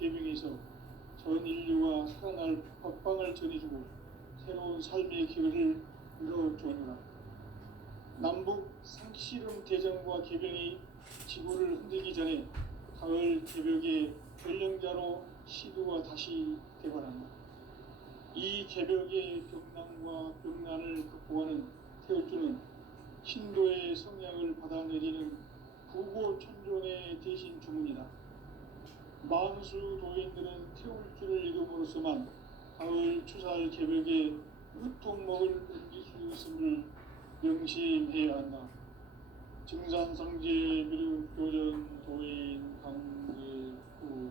개명해서 전 인류가 살아날 법방을 전해주고 새로운 삶의 기회를 열어주느라. 남북 상씨름 대전과 개병이 지구를 흔들기 전에 가을 개벽의 결령자로 시도가 다시 되관한다. 이 개벽의 격난과 병난을 극복하는 태울주는 신도의 성약을 받아내리는 부고천존의 대신 주문이다. 만수 도인들은 태울주를 이름으로서만 가을 추살 개벽에 유통목을 옮길 수 있음을 명심해야 한다. 증산상제 미륵도전 도인 강제구.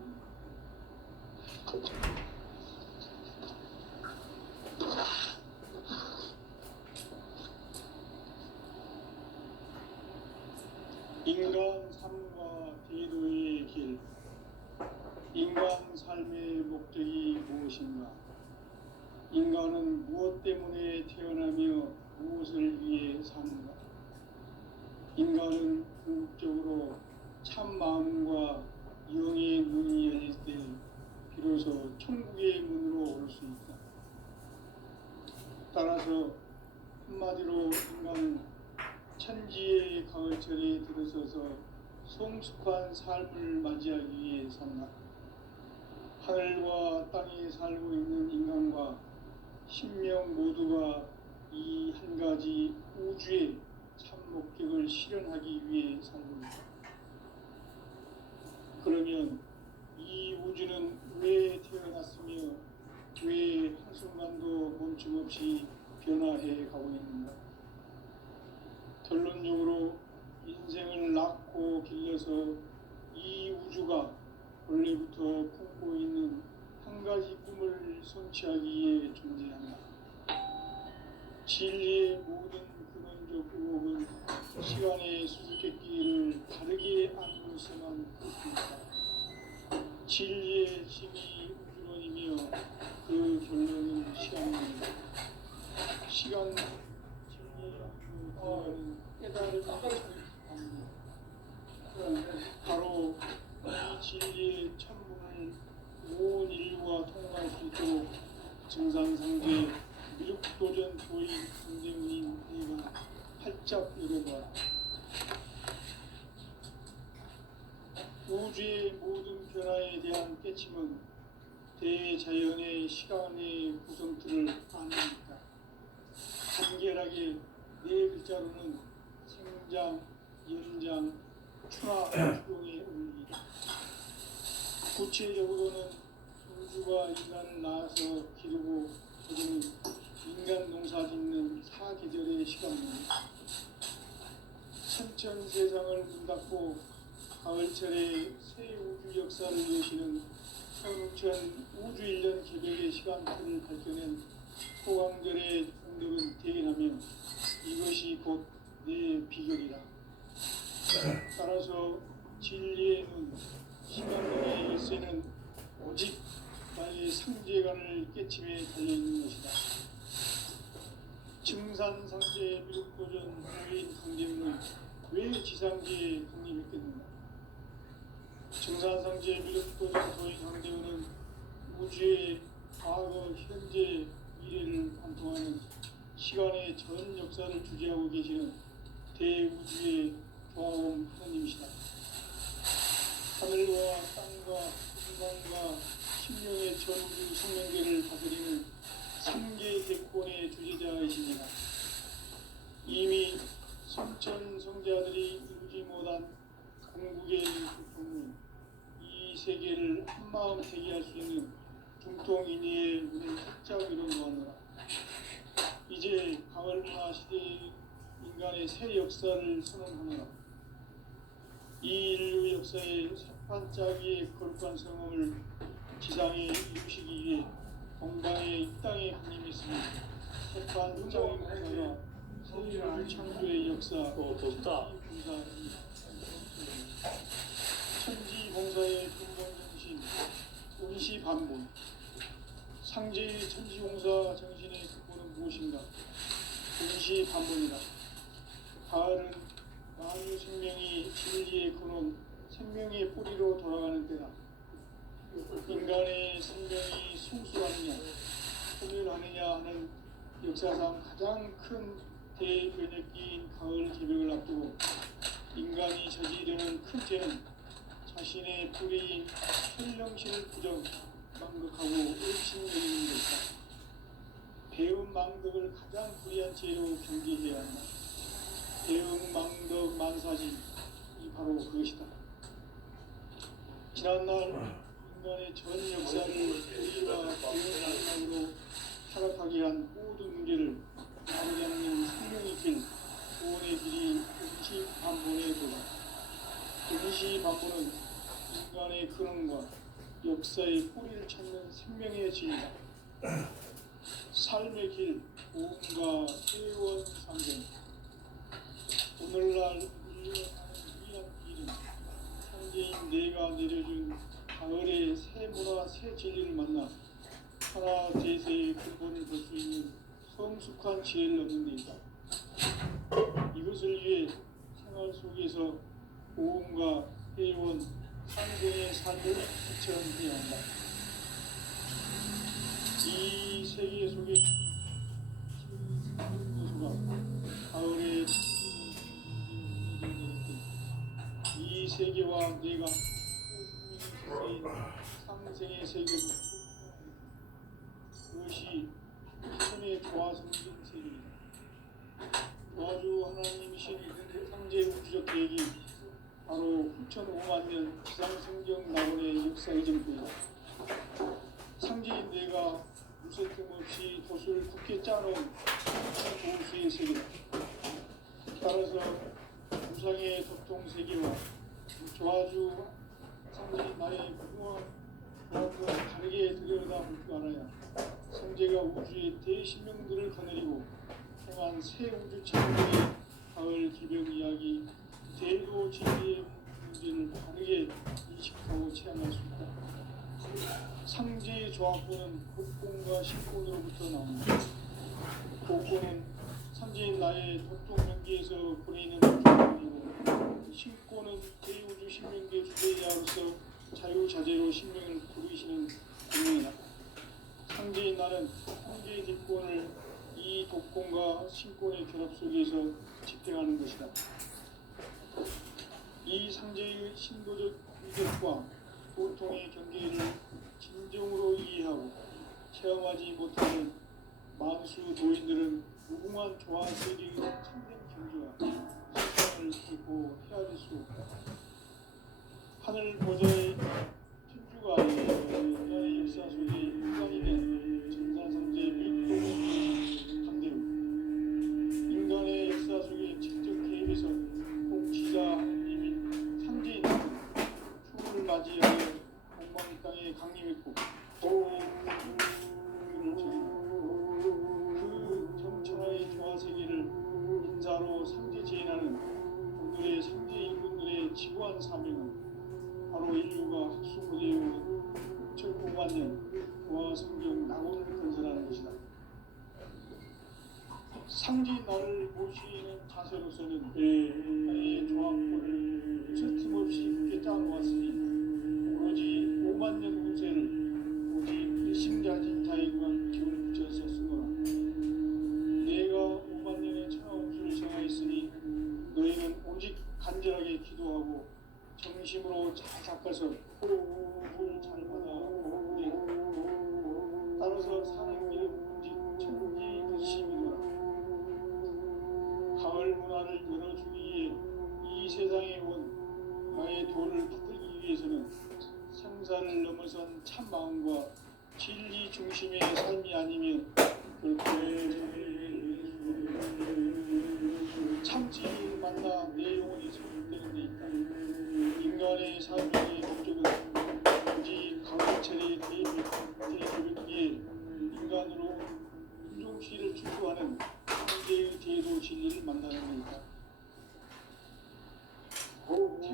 인간 삶과 대도의 길. 인간 삶의 목적이 무엇인가? 인간은 무엇 때문에 태어나며 무엇을 위해 사는가? 인간은 궁극적으로 참 마음과 영의 문이 열릴 때 비로소 천국의 문으로 올 수 있다. 따라서 한마디로 인간은 천지의 가을철에 들어서서 성숙한 삶을 맞이하기 위해 산다. 하늘과 땅에 살고 있는 인간과 신명 모두가 이 한 가지 우주의 참 목적을 실현하기 위해 살고 있다. 그러면 이 우주는 왜 태어났으며 왜 한순간도 멈춤없이 변화해 가고 있는가? 결론적으로 인생을 낳고 길러서 이 우주가 원래부터 품고 있는 한 가지 꿈을 성취하기 위해 존재한다. 진리의 모든 근원적 의혹은 시간의 수수께끼를 다르게 안으로서만 풀었습니다. 진리의 힘이 우주론이며 그 결론은 시간입니다. 시간 진리의 근원은 깨달음을 찾습니다. 바로 이 진리의 천문을 온 인류가 통과할 수 있도록 증산상제 미륵도전 도인 강제문인 내가 활짝 열어봐. 우주의 모든 변화에 대한 깨침은 대자연의 시간의 구성틀을 아닙니까? 간결하게 네 글자로는 생장, 연장, 추나 추동의 원리다. 구체적으로는 우주가 인간을 낳아서 기르고 거두는 인간 농사 짓는 사계절의 시간입니다. 천천 세상을 문 닫고 가을철에 새 우주 역사를 여시는 천우천 우주 1년 개벽의 시간틀을 밝혀낸 소강절의 공덕은 대견하며 이것이 곧 내 비결이라. 따라서 진리의 눈, 시간의 열쇠는 오직 나의 상제관을 깨침에 달려있는 것이다. 증산상제 미륵도전 도인 강제문은 왜 지상제에 강림했겠는가? 증산상제 미륵도전 도인 강제문은 우주의 과거, 현재, 미래를 관통하는 시간의 전 역사를 주재하고 계시는 대우주의 조화원 하나님이시다. 하늘과 땅과 인간과 신령의 전우주 성명계를 다스리는 3개 대권의 주제자이십니다. 이미 성천 성자들이 이루지 못한 궁극의 중통은 이 세계를 한마음 대기할 수 있는 중통인의의 문을 활짝 열어놓았노라. 이제 가을문화 시대의 인간의 새 역사를 선언하노라. 이 인류 역사의 삿발짜기의 거룩한 성험을 지상에 이루시기 위해 건강의 이 땅에 강림했으니 햇반장의 공사가 세계를 창조의 역사 천지봉사의 근본 정신 운시반본. 상제의 천지봉사 정신의 근본은 무엇인가? 운시반본이다. 가을은 만유 생명이 진리의 근원, 생명의 뿌리로 돌아가는 때다. 인간의 생명이 성숙하느냐 소멸하느냐 하는 역사상 가장 큰 대변혁기인 가을 개벽을 앞두고 인간이 저지르는 큰 죄는 자신의 불의인 현령신을 부정 망극하고 의심여기는 것이다. 배움 망덕을 가장 불의한 죄로 경계해야 한다. 배움 망덕 만사지 이 바로 그것이다. 지난날 인간의 전 역사를 불의와 배움 망덕으로 타락하게 한 모든 문제를 바로잡는 생명의 길, 구원의 길이 임시반본에 도다. 임시반본은 인간의 근원과 역사의 뿌리를 찾는 생명의 진리다. 삶의 길, 보험과 회원 상생. 오늘날 인류가 사는 위한 길은 현재인 내가 내려준 가을의 새 문화, 새 진리를 만나 하나 대세의 근본을 볼 수 있는 성숙한 지혜를 얻는 데 있다. 이것을 위해 생활 속에서 보험과 회원, 상생의 삶을 실천해야 한다. 이 세계 속에 요소가 가을의 이 세계와 내가 생명의 상생의 세계를 그것이 천의 조화성진 세계입니다. 조화주 하나님이신 상제 우주적 계획이 바로 9,500만 년 지상성경 낙원의 역사의 전부이다. 상제인 내가 무쇠 틈없이 돛을 굳게 짜놓은 보수의 세계다. 따라서 무상의 덕통세계와 조화주 상제인 나의 무궁한 조화주와 다르게 들여다볼 줄 알아야 성제가 우주의 대신명들을 거느리고 행한 새 우주 창조의 가을 기병 이야기 대도 진리의 문제를 다르게 인식하고 체험할 수 있다. 상제의 조합부는 복공과 신공으로부터 나옵니다. 복공은 상제인 나의 독종명기에서 보내는 조합이고 신공은 대우주 신명계 주제자로서 자유자재로 신명을 부르시는 공명이다. 상제인 나는 상제의 뒷권을 이 독권과 신권의 결합 속에서 집행하는 것이다. 이 상제의 신도적 위력과 보통의 경계를 진정으로 이해하고 체험하지 못하는 만수 도인들은 무궁한 조화 세계의 참된 경지와 실천을 결코 헤아릴 수 없다. 하늘 보좌의 천주가 인간의 역사 속에 인간이 된 전사상제 밀도의 강대우 인간의 역사 속에 직접 개입해서 복지자 하나님인 상제인 추후를 맞이하여 공방 땅에 강림했고 그 정천하의 조화세계를 인사로 상제 제인하는 오늘의 상제 인군들의 지구한 사명은 바로 인류가 학수고대해오는 9,500만 년 조화 성경 낙원을 건설하는 것이다. 상제 나를 모시는 자세로서는 나의 조합권을 틈없이 굳게 짜놓았으니 오로지 5만 년 운세를 오직 일심자진타에만 기운을 붙여서 쓰거라. 내가 5만 년의 천하운수를 정하였으니 너희는 오직 간절하게 기도하고 정심으로 잘 닦아서 호흡을 잘 받아 따라서 사는 길은 오직 천지득심이더라. 가을 문화를 열어주기 위해 이 세상에 온 나의 도를 받들기 위해서는 생사를 넘어선 참 마음과 진리 중심의 삶이 아니면 결코 참지를 만나 내 영혼이 소멸되는 데 있다. 인간의 삶의 목적은 오직 가을철의 대교백기에 인간으로 인종시를 추구하는 현재의 제도 진리를 만나는 데 있다. 태울 줄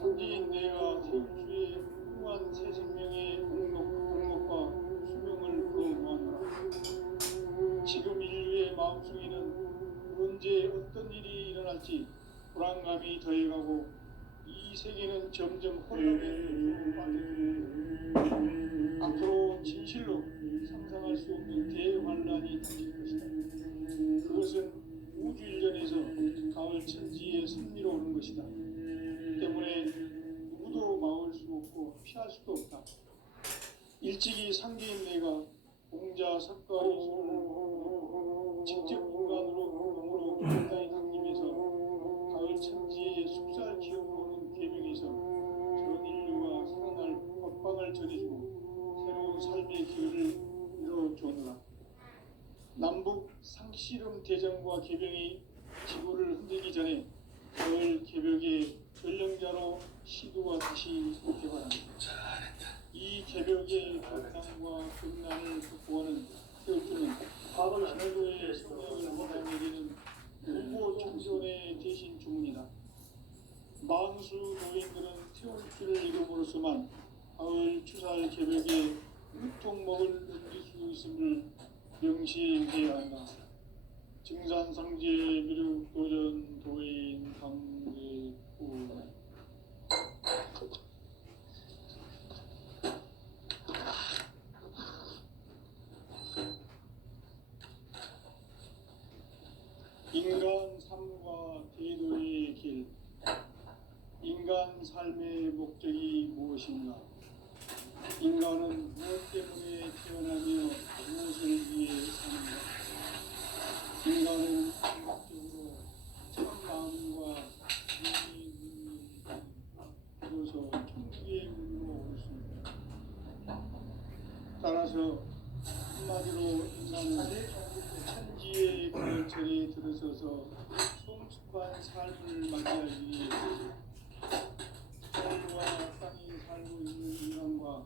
상제인 내가 태울 주의 무한 새 생명의 공목과 수명을 불어모아노라. 지금 인류의 마음속에는 언제 어떤 일이 일어날지 불안감이 더해가고 이 세계는 점점 혼란에 빠져들고 진실로 상상할 수 없는 대환란이 닥칠 것이다. 그것은 우주 일련에서 가을 천지의 섭리로 오는 것이다. 때문에 누구도 막을 수 없고 피할 수도 없다. 일찍이 상계인 내가 공자 석가의 손을 직접 인간으로 몸으로 간단히 당기면서 가을 천지의 숲살 기어오는 계명에서 전 인류가 살아날 법방을 전해주고 새로운 삶의 길을 열어주었노라. 남북 상씨름 대전과 개병이 지구를 흔들기 전에 가을 개벽의 전령자로 시도가 다시 개발합니다. 이 개벽의 변남과 금난을 극복하는 태우주는 하늘도의 성령을 받아내리는 공보 청전의 대신 주문이다. 만수 노인들은 태울주를 이름으로서만 가을 추살 개벽에 유통먹을 넘길 수 있음을 명시해야 한다. 증산상제 미륵 도전 도인 강제구 인간 삶과 대도의 길. 인간 삶의 목적이 무엇인가? 인간은 무엇 때문에 태어나며 무엇을 위해 사는가? 인간은 궁극적으로 참 마음과 윤리 비로소 천국의 문으로 올 수 있다. 따라서 한마디로 인간은 천지의 거절에 들어서서 성숙한 삶을 맞이하기 위해 하늘과 땅이 살고 있는 인간과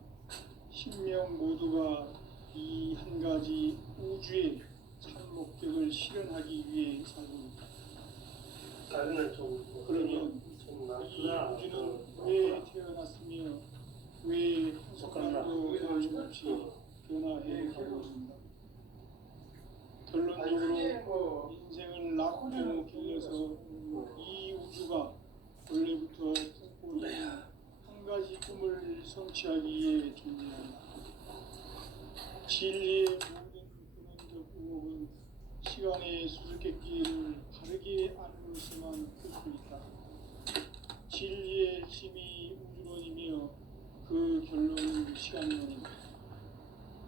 신명 모두가 이 한 가지 우주의 참 목적을 실현하기 위해 살고 있다. 그러면 이 우주는 왜 태어났으며 왜 한순간도 거침없이 변화해 가고 있는가? 결론적으로 인생을 낳고 길러서 이 우주가 원래부터 꿈고 있는 한 가지 꿈을 성취하기 위해 존재한다. 진리의 모든 근원적 의혹은 시간의 수수께끼를 바르게 알므로서만 풀 수 있다. 진리의 힘이 우주론이며 그 결론은 시간론이다.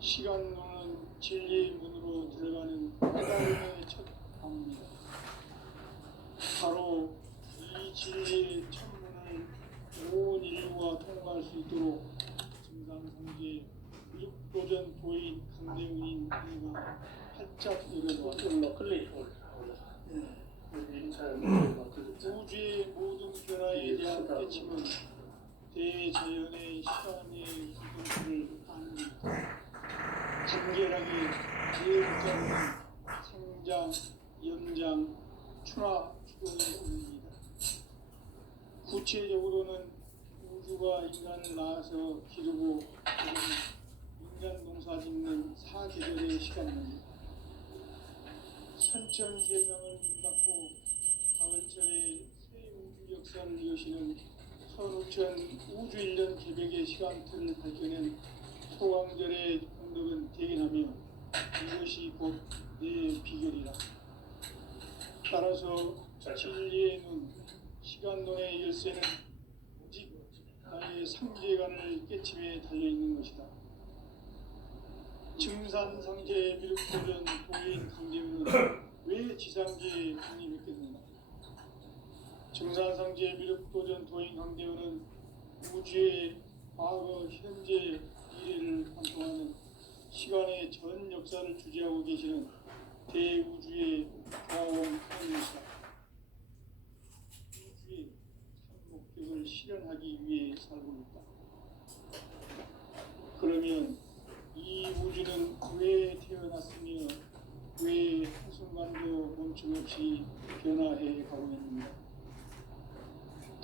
시간론은 진리의 문으로 들어가는 깨달음의 첫 방문이다. 바로 이 진리의 첫 문을 온 인류가 통과할 수 있도록 증산상제 육도전 도인 강대웅인 우리가 활짝 열어놓았다. 우주의 모든 변화에 대한 깨침은 대자연의 시간의 구동을 아는 것이다. 간결하게 제일자는 생장, 연장, 출하, 추동의 원리이다. 구체적으로는 우주가 인간을 낳아서 기르고 인간 농사 짓는 사계절의 시간입니다. 선천세상을 문닫고 가을철에 새 우주 역사를 여시는 선우천 우주 1년 개벽의 시간틀을 밝혀낸 소강절의 공덕은 대견하며 이것이 곧 내 비결이라. 따라서 진리의 눈, 시간론의 열쇠는 오직 나의 상제관을 깨침에 달려있는 것이다. 증산상제 미륵도전 도인 강대우는 왜 지상계에 독립했겠는가? 증산상제 미륵도전 도인 강대우는 우주의 과거, 현재, 미래를 관통하는 시간의 전 역사를 주재하고 계시는 대우주의 조화원이시다. 우주의 참 목적을 실현하기 위해 살고 있다. 그러면 이 우주는 왜 태어났으며 왜 한순간도 멈춤없이 변화해 가고 있는가?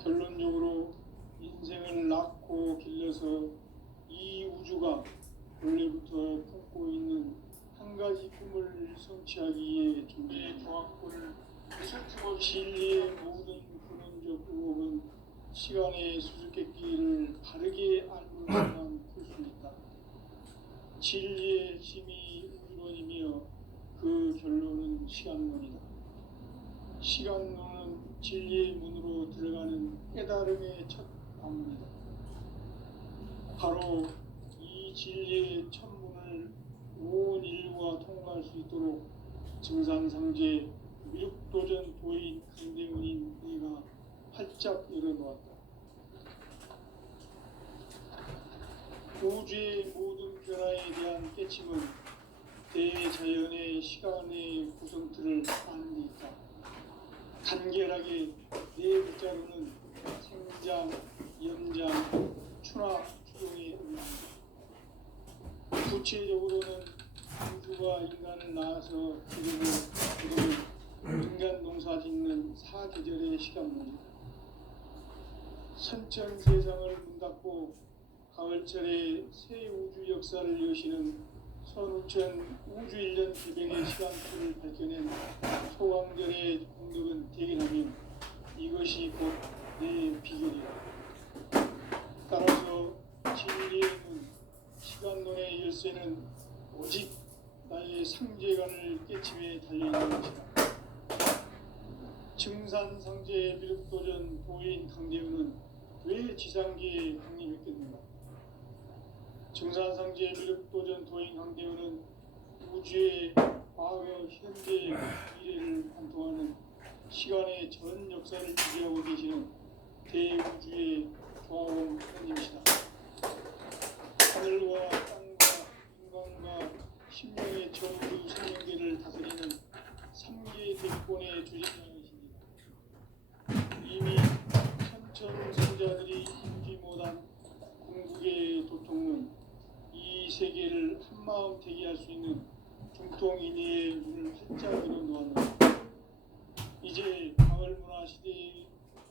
결론적으로 인생을 낳고 길러서 이 우주가 원래부터 품고 있는 한 가지 꿈을 성취하기 위해 존재의 조합권을 진리의 모든 근원적 의혹은 시간의 수수께끼를 바르게 알고만 풀 수 있다. 진리의 핵심이 우주론이며 그 결론은 시간론이다. 시간론은 진리의 문으로 들어가는 깨달음의 첫 방문이다. 바로 이 진리의 첫 문을 온 인류가 통과할 수 있도록 증산상제 미륵도전 도인 강대문인 내가 활짝 열어놓았다. 우주의 모든 변화에 대한 깨침은 대자연의 시간의 구성틀을 아는 데 있다. 간결하게 네 글자로는 생장, 연장, 추락, 추동에 의합니다. 구체적으로는 우주가 인간을 낳아서 기르고 인간 농사 짓는 사계절의 시간문이다. 선천 세상을 문 닫고 가을철에 새 우주 역사를 여시는 선우천 우주 1년 개변의 시간표를 밝혀낸 소왕절의 공덕은 대견하며 이것이 곧 내 비결이다. 따라서 진리의 문, 시간론의 열쇠는 오직 나의 상제관을 깨침에 달려있는 것이다. 증산상제의 미륵도전 도인 강대우는 왜 지상계에 강림했겠는가? 증산상제의 미륵도전 도인 강대우는 우주의 과거, 현재, 미래를 관통하는 시간의 전 역사를 유지하고 계시는 대우주의 조화공 형님이시다. 하늘과 땅과 인간과 신명의 저우주 생명계를 다스리는 3계 대권의 주직자이십니다. 이미 천천선자들이 인지 못한 궁극의 도통은 이 세계를 한마음 대기할 수 있는 중통인의의 문을 활짝 열어놓았다. 이제 가을문화 시대의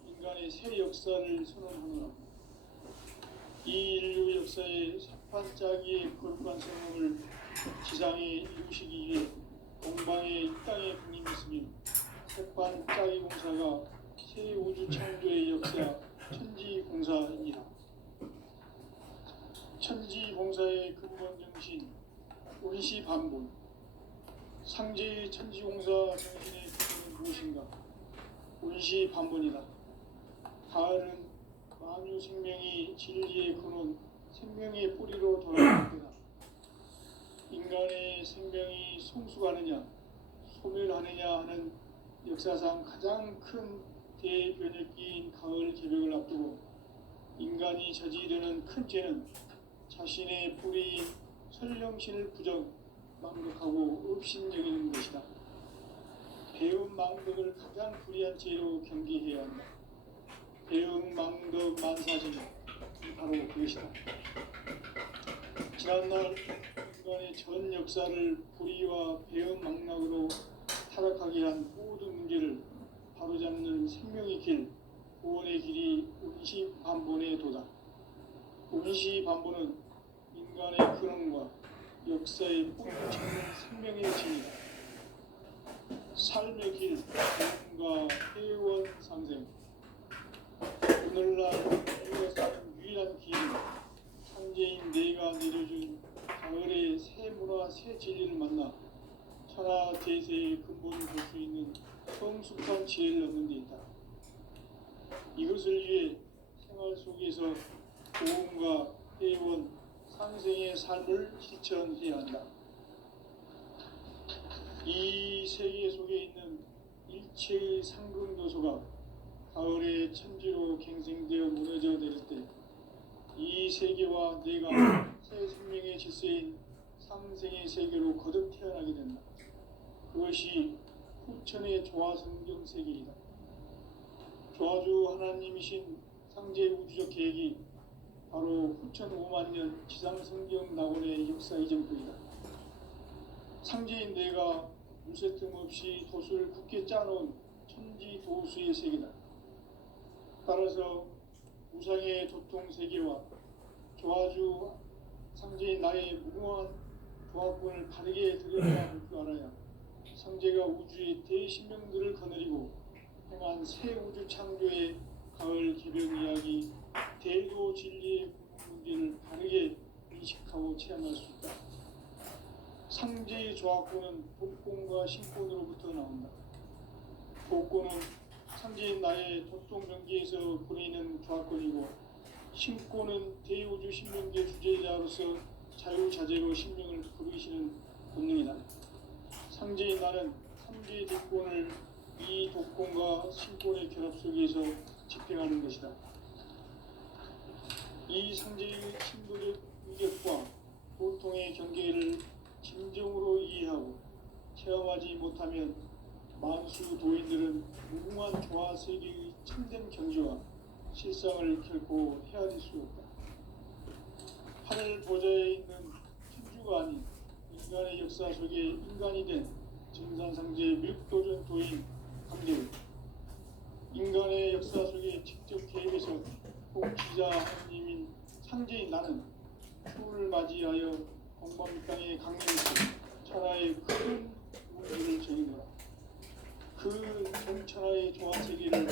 인간의 새 역사를 선언하노라. 이 인류 역사의 사판짜기의 거룩한 성공을 지상에 이루시기 위해 동방의 이 땅에 군림했으며 세판짜기 공사가 새 우주 창조의 역사 천지공사입니다. 천지공사의 근본 정신 운시반본, 상제의 천지공사 정신의 기준은 무엇인가? 운시반본이다. 가을은 만유 생명이 진리의 근원, 생명의 뿌리로 돌아갈 때다. 인간의 생명이 성숙하느냐, 소멸하느냐 하는 역사상 가장 큰 대변혁기인 가을 개벽을 앞두고 인간이 저지르는 큰 죄는 자신의 뿌리인 설령신을 부정, 망덕하고 업신여기는 것이다. 배움 망덕을 가장 불의한 죄로 경계해야 한다. 배움 망덕 만사죄는 바로 그것이다. 지난날 인간의 전 역사를 불의와 배움 망락으로 타락하게 한 모든 문제를 바로잡는 생명의 길, 구원의 길이 운시반본의 도다. 운시반본은 인간의 근원과 역사의 뿌리를 찾는 생명의 진이다. 삶의 길, 구원과 회원 상생. 오늘날 우리가 사는 유일한 길은 상제인 내가 내려준 가을의 새 문화, 새 진리를 만나 천하 대세의 근본을 볼 수 있는 성숙한 지혜를 얻는 데 있다. 이것을 위해 생활 속에서 보험과 회원, 상생의 삶을 실천해야 한다. 이 세계 속에 있는 일체의 상근도소가 가을의 천지로 갱생되어 무너져 내릴 때 이 세계와 내가 새 생명의 질서인 상생의 세계로 거듭 태어나게 된다. 그것이 후천의 조화성경 세계이다. 조화주 하나님이신 상제 우주적 계획이 바로 후천 5만년 지상성경 낙원의 역사 이전부이다. 상제인 내가 무쇠 틈 없이 도수를 굳게 짜놓은 천지도수의 세계다. 따라서 우상의 도통 세계와 조화주 상제인 나의 무궁한 조합권을 바르게 들여다볼 줄 알아야 상제가 우주의 대신명들을 거느리고 행한 새 우주 창조의 가을 개변 이야기, 대도 진리의 문제를 바르게 인식하고 체험할 수 있다. 상제의 조합권은 복권과 신권으로부터 나온다. 복권은 상제인 나의 도통명기에서 보내는 조합권이고, 신권은 대우주 신명계 주제자로서 자유자재로 신명을 부르시는 본능이다. 상제인 나는 삼계의 대권을 이 독권과 신권의 결합 속에서 집행하는 것이다. 이 상제의 신도적 위력과 보통의 경계를 진정으로 이해하고 체험하지 못하면 만수 도인들은 무궁한 조화 세계의 참된 경지와 실상을 결코 헤아릴 수 없다. 하늘 보좌에 있는 천주가 아닌 인간의 역사 속에 인간이 된 증산상제의 밀도전 도인 강대우, 인간의 역사 속에 직접 개입해서 통치자 하느님인 상제인 나는 추를 맞이하여 공방 땅에 강림해서 천하의 큰 우주를 정의노라. 그 전천하의 조화세계를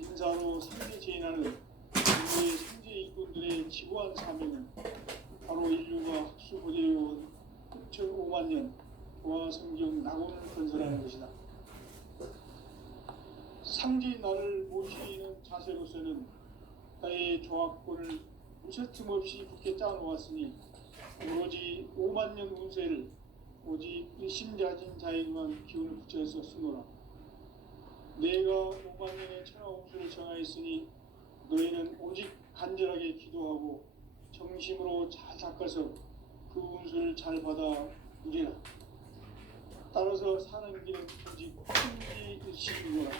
인사로 상제 제인하는 인류의 상제 일꾼들의 지고한 사명은 바로 인류가 학수고대해온 6,500만 년 조화성경 낙원을 건설하는 것이다. 상제인 나를 모시는 자세로서는 나의 조합권을 무쇠틈 없이 굳게 짜놓았으니 오로지 5만 년 운세를 오직 일심자진 자에게만 기운을 붙여서 쓰노라. 내가 5만 년의 천하 운수를 정하였으니 너희는 오직 간절하게 기도하고 정심으로 잘 닦아서 그 운수를 잘 받아 누리라. 따라서 사는 길은 오직 천지일심이노라.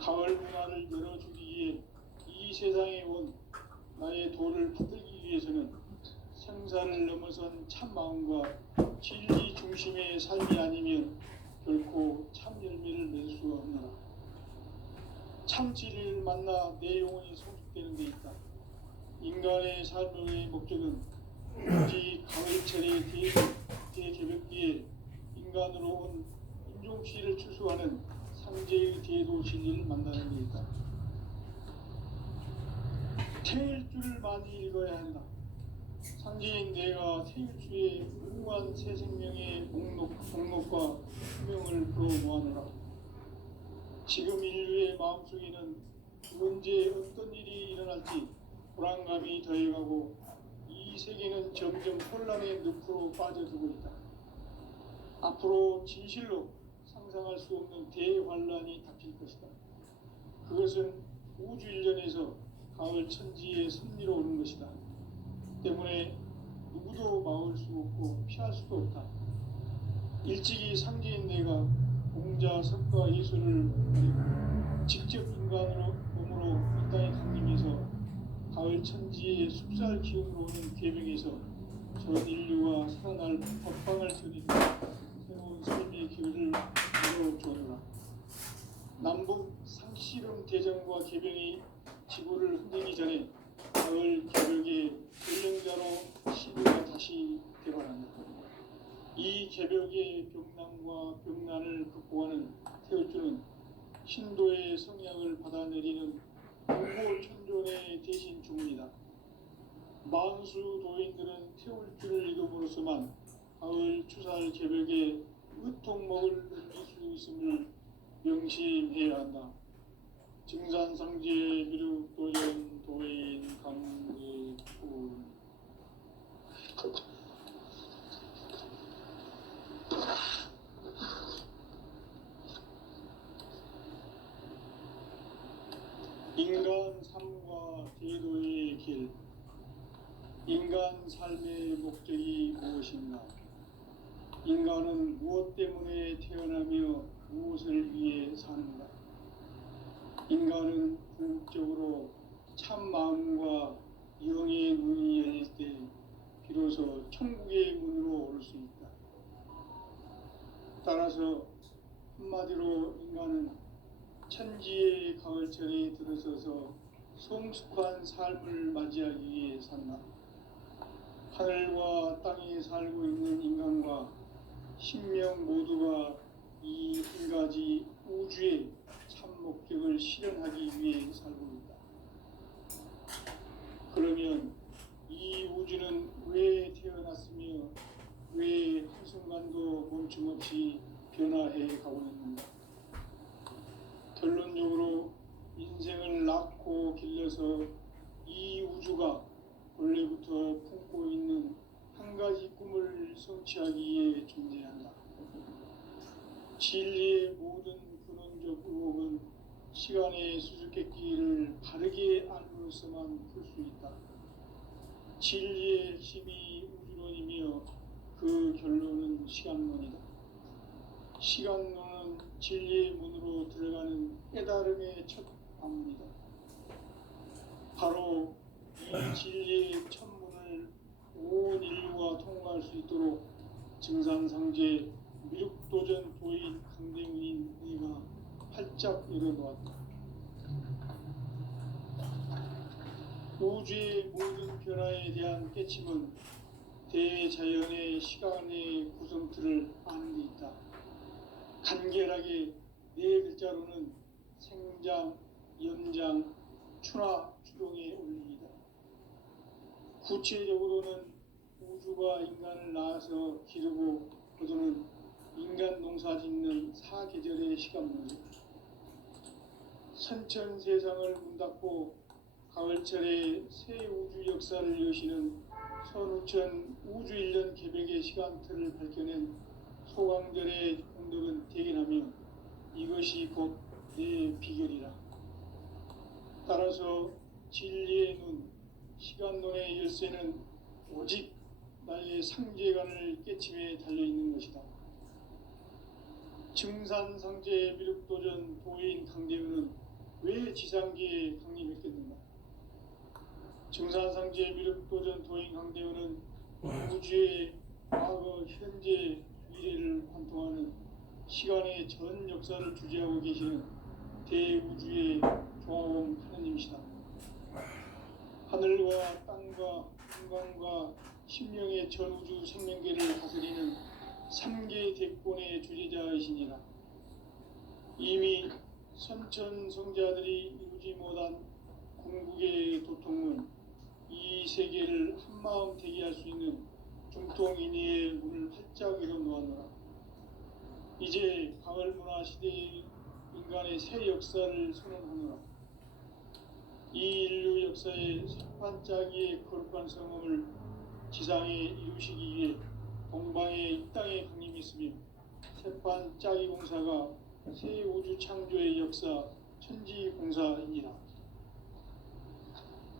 가을 문화를 열어주기 위해 이 세상에 온 나의 도를 받들기 위해서는 생사를 넘어선 참 마음과 진리 중심의 삶이 아니면 결코 참 열매를 맺을 수가 없노라. 참 진리를 만나 내 영혼이 성숙되는 데 있다. 인간의 삶의 목적은 오직 가을철의 대개벽기에 인간으로 온 인종시를 추수하는 상제의 대도 진리를 만나는 데 있다. 태일주를 많이 읽어야 한다. 상제인 내가 태일주의 무궁한 새 생명의 목록과 수명을 불어모아노라. 지금 인류의 마음속에는 언제 어떤 일이 일어날지 불안감이 더해가고 이 세계는 점점 혼란의 늪으로 빠져들고 있다. 앞으로 진실로 상상할 수 없는 대환란이 닥칠 것이다. 그것은 우주 일련에서 가을 천지의 섭리로 오는 것이다. 때문에 누구도 막을 수 없고 피할 수도 없다. 일찍이 상제인 내가 공자, 석가, 예술을 버리고 직접 인간으로 몸으로 이 땅에 강림해서 가을 천지의 숲살 기운으로 오는 계명에서 전 인류가 살아날 법방을 전이고 새로운 삶의 기회를 열어주노라. 남북 상씨름 대전과 계명이 지구를 흔들기 전에 가을 개벽의 전령자로 시대가 다시 개발한다. 이 개벽의 병난과 병난을 극복하는 태울주는 신도의 성향을 받아내리는 공고천존의 대신 주문이다. 만수 도인들은 태울주를 읽음으로써만 가을 추살 개벽의 의통목을 넘길 수 있음을 명심해야 한다. 증산상제 미륵도연 도인 강대군. 인간 삶과 제도의 길. 인간 삶의 목적이 무엇인가? 인간은 무엇 때문에 태어나며 무엇을 위해 사는가? 인간은 궁극적으로 참 마음과 영의 눈이 열릴 때 비로소 천국의 문으로 오를 수 있다. 따라서 한마디로 인간은 천지의 가을철에 들어서서 성숙한 삶을 맞이하기 위해 산다. 하늘과 땅에 살고 있는 인간과 신명 모두가 이 한 가지 우주의 참 목적을 실현하기 위해 살고 있다. 그러면 이 우주는 왜 태어났으며 왜 우주가 원래부터 품고 있는 한 가지 꿈을 성취하기 위해 존재한다. 진리의 모든 근원적 의혹은 시간의 수수께끼를 바르게 알므로서만 풀 수 있다. 진리의 핵심이 우주론이며 그 결론은 시간론이다. 시간론은 진리의 문으로 들어가는 깨달음의 첫 방문이다. 바로 이 진리의 첫 문을 온 인류가 통과할 수 있도록 증산상제 미륵도전 도인 강대문인 네가 활짝 열어놓았다. 우주의 모든 변화에 대한 깨침은 대자연의 시간의 구성틀을 아는 데 있다. 간결하게 네 글자로는 생장, 연장, 추나 추동의 원리이다. 구체적으로는 우주가 인간을 낳아서 기르고 거두는 인간 농사 짓는 사계절의 시간문이다. 선천 세상을 문 닫고 가을철에 새 우주 역사를 여시는 선우천 우주 1년 개백의 시간틀을 밝혀낸 소강절의 공덕은 대견하며 이것이 곧 내 비결이라. 따라서 진리의 눈, 시간론의 열쇠는 오직 나의 상제관을 깨침에 달려있는 것이다. 증산상제 미륵도전 도인 강대우는 왜 지상계에 강림했겠는가? 증산상제 미륵도전 도인 강대우는 우주의 과거, 현재, 미래를 관통하는 시간의 전 역사를 주재하고 계시는 대우주의 조화원 하느님이시다. 하늘과 땅과 인간과 신명의 전우주 생명계를 다스리는 3개 대권의 주재자이시니라. 이미 선천성자들이 이루지 못한 궁극의 도통은 이 세계를 한마음 대기할 수 있는 중통인의의 문을 활짝 열어놓았노라. 이제 가을문화 시대의 인간의 새 역사를 선언하노라. 이 인류 역사의 새반짝이의 거룩한 성음을 지상에 이루시기 위해 동방에 이 땅에 강림했으며 새반짝이 공사가 새 우주 창조의 역사 천지공사이니라.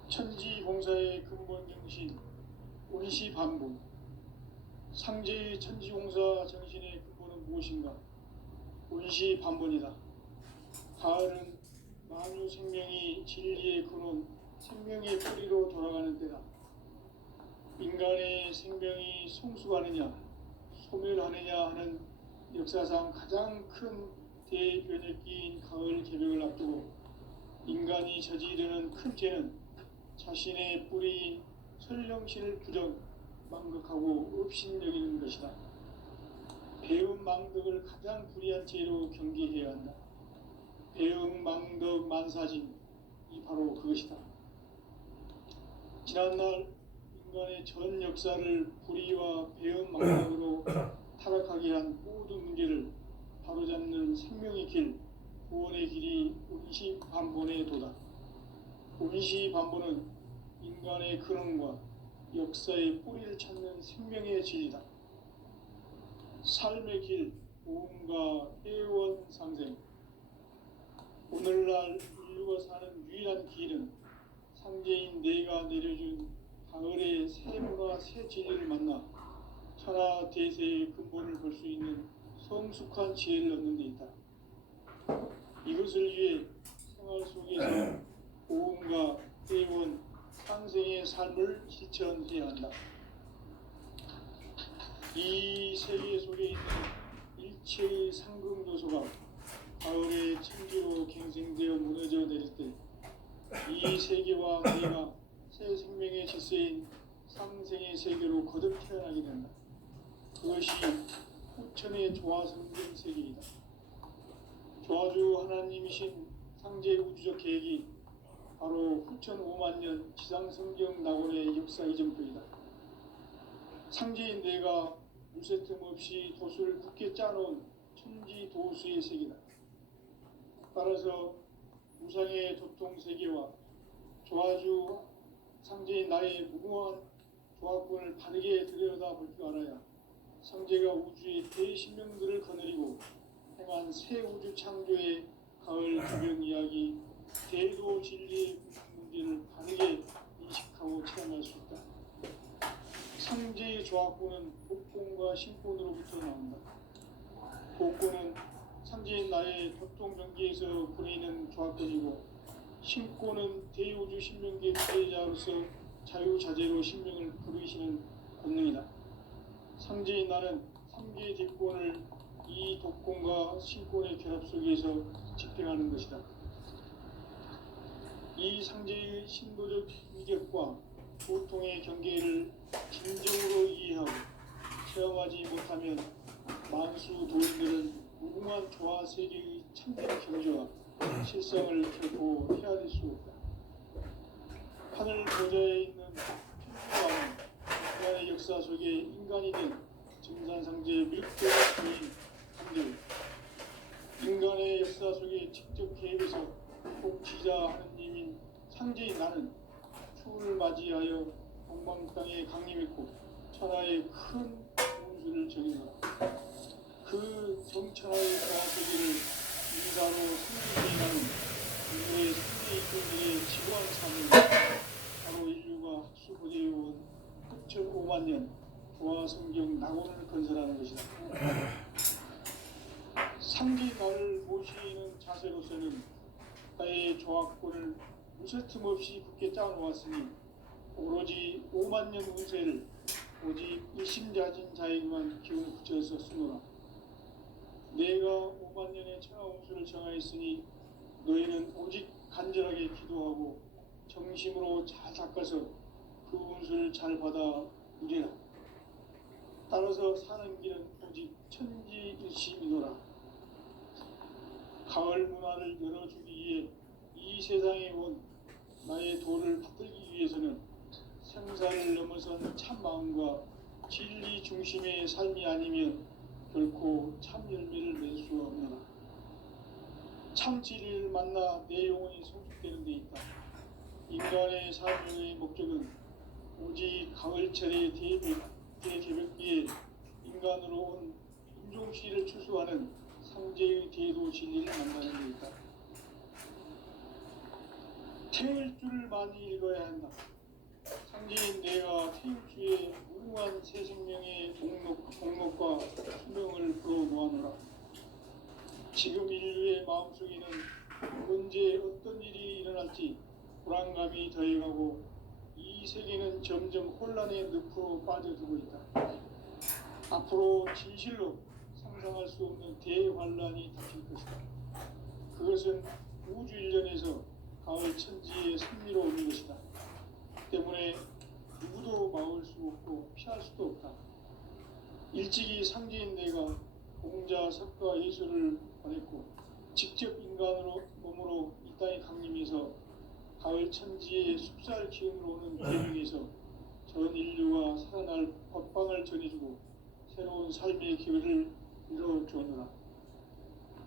천지공사의 근본 정신 원시반본. 상제의 천지공사 정신의 근본은 무엇인가? 원시반본이다. 가을은 만유 생명이 진리의 근원, 생명의 뿌리로 돌아가는 때다. 인간의 생명이 성숙하느냐, 소멸하느냐 하는 역사상 가장 큰 대변혁기인 가을 개벽을 앞두고 인간이 저지르는 큰 죄는 자신의 뿌리인 설령신을 부정, 망극하고 업신여기는 것이다. 배움 망덕을 가장 불의한 죄로 경계해야 한다. 배움 망덕 만사진이 바로 그것이다. 지난날 인간의 전 역사를 불의와 배움 망덕으로 타락하게 한 모든 문제를 바로잡는 생명의 길, 구원의 길이 원시반본의 도다. 원시반본은 인간의 근원과 역사의 뿌리를 찾는 생명의 진리다. 삶의 길, 보험과 애원상생. 오늘날 인류가 사는 유일한 길은 상제인 내가 내려준 가을의 새 문화, 새 진리를 만나 천하 대세의 근본을 볼 수 있는 성숙한 지혜를 얻는 데 있다. 이것을 위해 생활 속에서 보험과 애원, 상생의 삶을 실천해야 한다. 이 세계 속에 있는 일체의 상금 요소가 가을의 천지로 갱생되어 무너져 내릴 때 이 세계와 내가 새 생명의 질서인 상생의 세계로 거듭 태어나게 된다. 그것이 후천의 조화성경 세계이다. 조화주 하나님이신 상제 우주적 계획이 바로 후천 5만 년 지상성경 낙원의 역사 이전표이다. 상제인 내가 무쇠 틈 없이 도수를 굳게 짜놓은 천지 도수의 세계다. 따라서 무상의 도통 세계와 조화주 상제인 나의 무궁한 조합군을 바르게 들여다볼 줄 알아야 상제가 우주의 대신명들을 거느리고 행한 새 우주 창조의 가을 개명 이야기, 대도 진리의 문제를 바르게 인식하고 체험할 수 있다. 상제의 조합군은 복권과 신권으로부터 나온다. 복권은 상제인 나의 도통 경계에서 보내는 조합권이고, 신권은 대우주 신명계 피해자로서 자유자재로 신명을 부르시는 권능이다. 상제인 나는 3개의 대권을 이 독권과 신권의 결합 속에서 집행하는 것이다. 이 상제의 신도적 위력과 고통의 경계를 진정으로 이해하고 체험하지 못하면 만수 도인들은 무궁한 조화 세계의 참된 경제와 실성을 결코 헤아릴 수 없다. 하늘 보좌에 있는 천주왕은 인간의 역사 속에 인간이 된 증산상제의 밀도의 주인 상제, 인간의 역사 속에 직접 개입해서 복지자 하느님인 상제인 나는 추을 맞이하여 동방땅에 강림했고 천하의 큰 운수를 정해라. 그 정천하의 조화세계를 인사로 승리해 나는 인류의 승리의 지구한 삶을 바로 인류가 학수고대해온 9,5만 년 조화성경 낙원을 건설하는 것이다. 상제 나를 모시는 자세로서는 나의 조합권을 무쇠틈 없이 굳게 짜놓았으니 오로지 5만 년 운세를 오직 일심자진 자에게만 기운을 붙여서 쓰노라. 내가 5만 년의 천하 운수를 정하였으니 너희는 오직 간절하게 기도하고 정심으로 잘 닦아서 그 운수를 잘 받아 누리라. 따라서 사는 길은 오직 천지일심이노라. 가을 문화를 열어주기 위해 이 세상에 온 나의 도를 받들기 위해서는 생사를 넘어선 참 마음과 진리 중심의 삶이 아니면 결코 참 열매를 낼 수 없노라. 참 진리를 만나 내 영혼이 성숙되는 데 있다. 인간의 삶의 목적은 오직 가을철의 대개벽기에 인간으로 온 인종시를 추수하는 상제의 대도 진리를 만나는 데 있다. 태울 줄을 많이 읽어야 한다. 상제인 내가 태울주의 무궁한 새 생명의 목록과 수명을 풀어놓아노라. 지금 인류의 마음속에는 언제 어떤 일이 일어날지 불안감이 더해가고 이 세계는 점점 혼란의 늪으로 빠져들고 있다. 앞으로 진실로 상상할 수 없는 대환란이 닥칠 것이다. 그것은 우주 일련에서 가을 천지의 승리로 오는 것이다. 때문에 누구도 막을 수 없고 피할 수도 없다. 일찍이 상제인 내가 공자, 석가, 예수를 보냈고 직접 인간으로 몸으로 이 땅에 강림해서 가을 천지의 숲살 기운으로 오는 계명에서 전 인류가 살아날 법방을 전해주고 새로운 삶의 기회를 이뤄주었노라.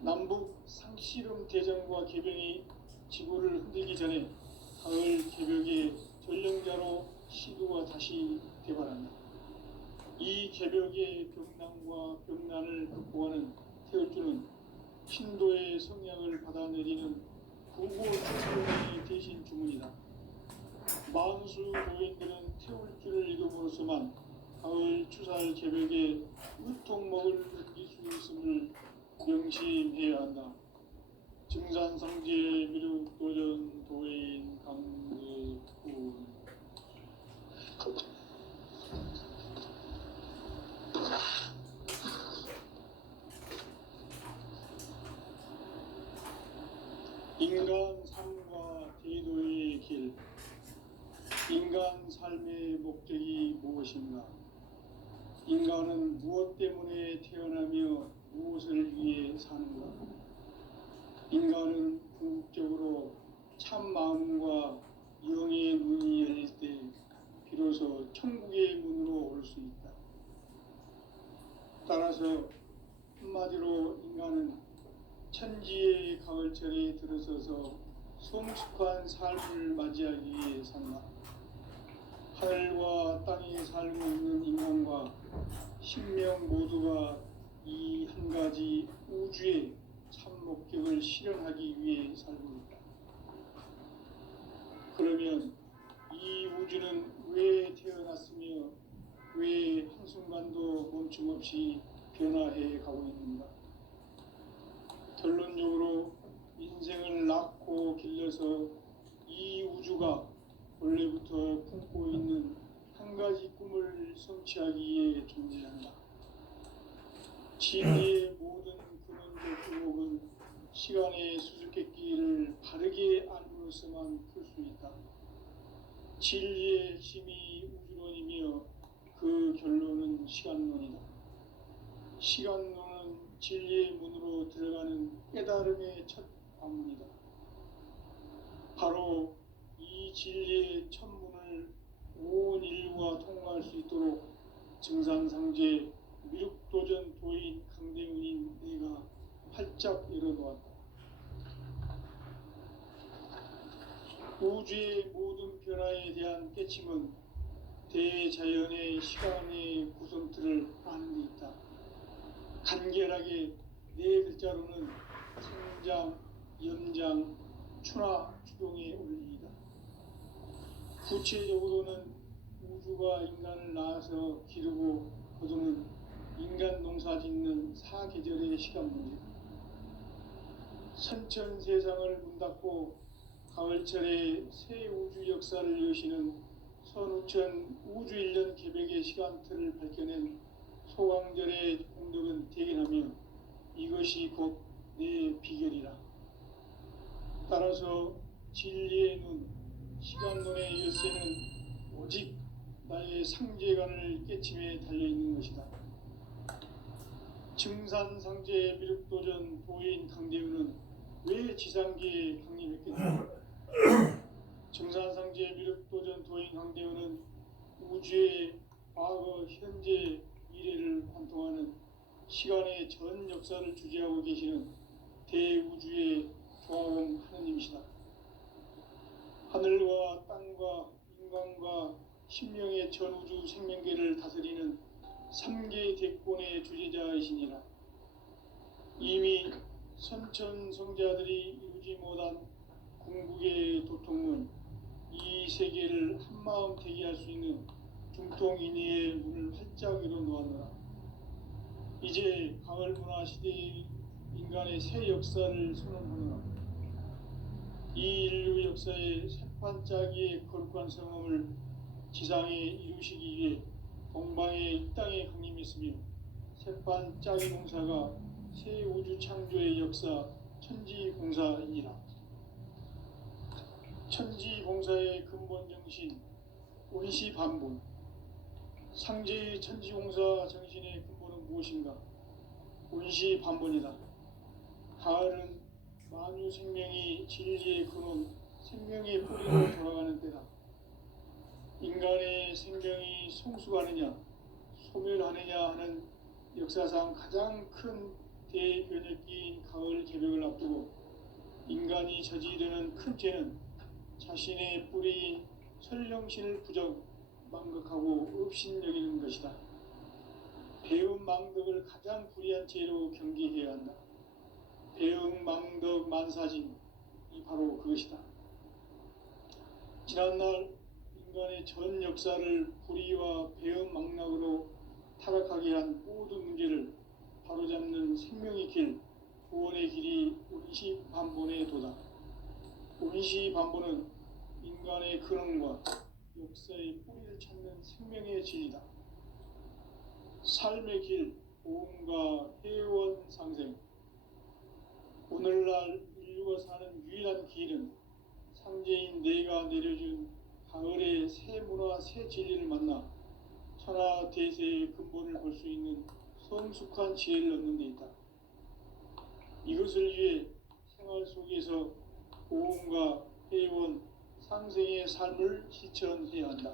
남북 상씨름 대전과 개병이 지구를 흔들기 전에 가을 개벽의 전령자로 시도가 다시 개발한다. 이 개벽의 병난과 병난을 극복하는 태울주는 신도의 성향을 받아내리는 구고 출근이 대신 주문이다. 만수 도인들은 태울주를 읽음으로써만 가을 추살 개벽의 의통목을 느낄 수 있음을 명심해야 한다. 증산상제 미륵도전 도인 강대군 인간 삶과 대도의 길. 인간 삶의 목적이 무엇인가? 인간은 무엇 때문에 태어나며 무엇을 위해 사는가? 인간은 궁극적으로 참 마음과 영의 문이 열릴 때 비로소 천국의 문으로 올 수 있다. 따라서 한마디로 인간은 천지의 가을철에 들어서서 성숙한 삶을 맞이하기 위해 산다. 하늘과 땅에 살고 있는 인간과 신명 모두가 이 한 가지 우주의 참 목적을 실현하기 위해 살고 있다. 그러면 이 우주는 왜 태어났으며 왜 한순간도 멈춤없이 변화해 가고 있는가? 결론적으로 인생을 낳고 길러서 이 우주가 원래부터 품고 있는 한 가지 꿈을 성취하기 위해 존재한다. 진리의 모든 근원적 의목은 시간의 수수께끼를 바르게 알므로서만 풀 수 있다. 진리의 핵심이 우주론이며 그 결론은 시간론이다. 시간론은 진리의 문으로 들어가는 깨달음의 첫 관문이다. 바로 이 진리의 첫 문을 온 인류가 통과할 수 있도록 증산상제 미륵도전 도인 강대문인 내가 활짝 열어놓았다. 우주의 모든 변화에 대한 깨침은 대자연의 시간의 구성틀을 아는 데 있다. 간결하게 네 글자로는 생장, 연장, 추나 추동의 원리이다. 구체적으로는 우주가 인간을 낳아서 기르고 거두는 인간 농사 짓는 사계절의 시간 문제다. 선천 세상을 문 닫고 가을철에 새 우주 역사를 여시는 선우천 우주 1년 개백의 시간틀을 밝혀낸 소강절의 공덕은 대견하며 이것이 곧 내 비결이라. 따라서 진리의 눈, 시간론의 열쇠는 오직 나의 상제관을 깨침에 달려있는 것이다. 증산상제 미륵도전 도인 강대우는 왜 지상계에 강림했겠는가? 증산상제 미륵도전 도인 강대우는 우주의 과거, 현재, 미래를 관통하는 시간의 전 역사를 주재하고 계시는 대우주의 조화원 하느님이시다. 하늘과 땅과 인간과 신명의 전우주 생명계를 다스리는 3개 대권의 주재자이시니라. 이미 선천성자들이 이루지 못한 궁극의 도통은 이 세계를 한마음 대기할 수 있는 중통인의의 문을 활짝 열어놓았노라. 이제 가을 문화 시대의 인간의 새 역사를 선언하노라. 이 인류 역사의 새판짜기의 거룩한 성험을 지상에 이루시기 위해 동방의 이 땅에 강림했으며 새판짜기 공사가 새 우주 창조의 역사 천지공사이니라. 천지공사의 근본 정신 원시반본, 상제의 천지공사 정신의 근본은 무엇인가? 원시반본이다. 가을은 만유 생명이 진리의 근원, 생명의 뿌리로 돌아가는 때다. 인간의 생명이 성숙하느냐, 소멸하느냐 하는 역사상 가장 큰 대변혁기인 가을 개벽을 앞두고 인간이 저지르는 큰 죄는 자신의 뿌리인 설령신을 부정, 망각하고 업신여기는 것이다. 배움 망덕을 가장 불의한 죄로 경계해야 한다. 배움 망덕 만사진이 바로 그것이다. 지난날 인간의 전 역사를 불의와 배움 망락으로 타락하게 한 모든 문제를 바로잡는 생명의 길, 구원의 길이 원시반본의 도다. 원시반본은 인간의 근원과 역사의 뿌리를 찾는 생명의 진리다. 삶의 길, 보험과 회원 상생. 오늘날 인류가 사는 유일한 길은 상제인 내가 내려준 가을의 새 문화, 새 진리를 만나 천하 대세의 근본을 볼 수 있는 성숙한 지혜를 얻는 데 있다. 이것을 위해 생활 속에서 보험과 회원, 상생의 삶을 실천해야 한다.